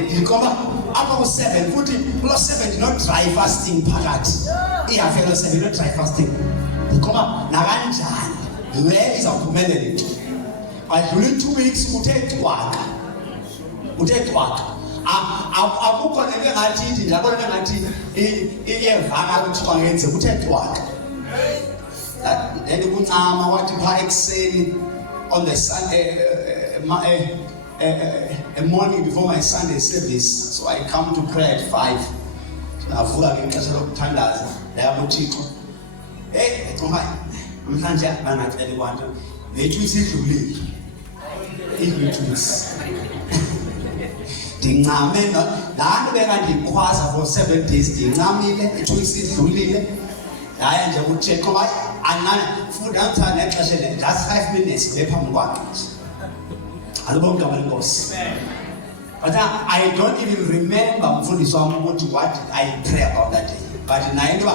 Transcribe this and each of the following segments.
Ndikoma apha ku-7 futhi kulo 7 ndino-dry fasting phakathi. Ihafu yalo 7 ino-dry fasting. Ndikoma nakanjani le izawuphumelela into. Adlula 2 weeks uthe cwaka. Akukho nento engathi ndiyabona engathi iyevana kuthiwa ngenze kuthe cwaka. Then kuncama wathi phaa ekuseni on the Sunday a morning before my Sunday service, so I come to prayer at 5. Navuka ke ixesha lokuthandaza ndayaba uThixo. Namhlanje bangacela kwanto lethu isidlulile. Idlulile. Ndincame laa nto bekandikhwaza for 7 days ndincamile ithu isidlulile. Ndaya nje kuThixo anana futhi amthanda nexesha le just 5 minutes lephambi kwakhe. Alubonke abenkosi. But I don't even remember mfundisi wami ukuthi what did I pray about that day. But naye nto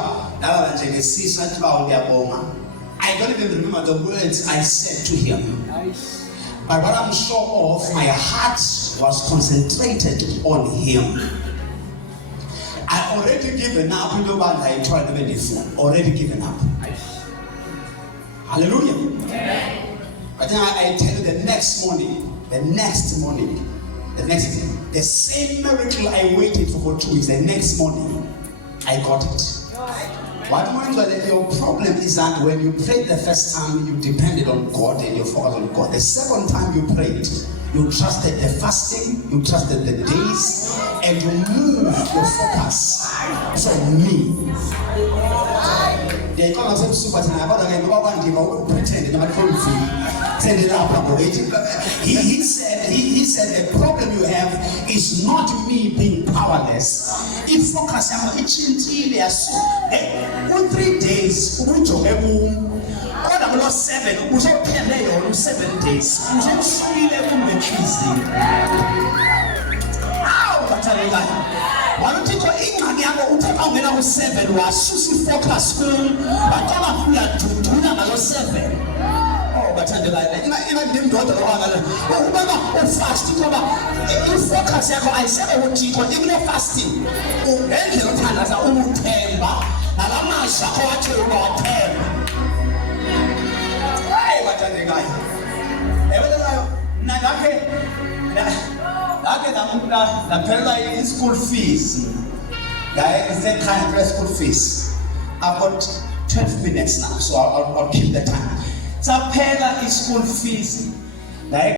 laba njengesisa nathi bawo ndiyabonga. I don't even remember the words I said to him. But what I'm sure of, my heart was concentrated on him. I already given up into what I tried to before. Already given up. Hallelujah. But then I tell you the next morning, the same miracle I waited for 2 weeks, the next morning, I got it. What means that your problem is that when you prayed the first time, you depended on God and you focused on God. The second time you prayed, you trusted the fasting, you trusted the days, and you moved your focus from me. He said the problem you have is not me being powerless. If focus on 3 days, we took a room. All of us 7, we took 7 days. We took 11 weeks. How? But I why don't you go in and you go 7 was Susie focus school, but I'm not to 7. Oh, but I didn't go to the one. Oh, fasting. You focus, I said, I would teach you, even fasting. Oh, then you don't have a own temper. I'm not sure what you want. Hey, but I think the parallel school fees. Is that kind of school fees? I've got 12 minutes now, so I'll keep the time. So parallel school fees.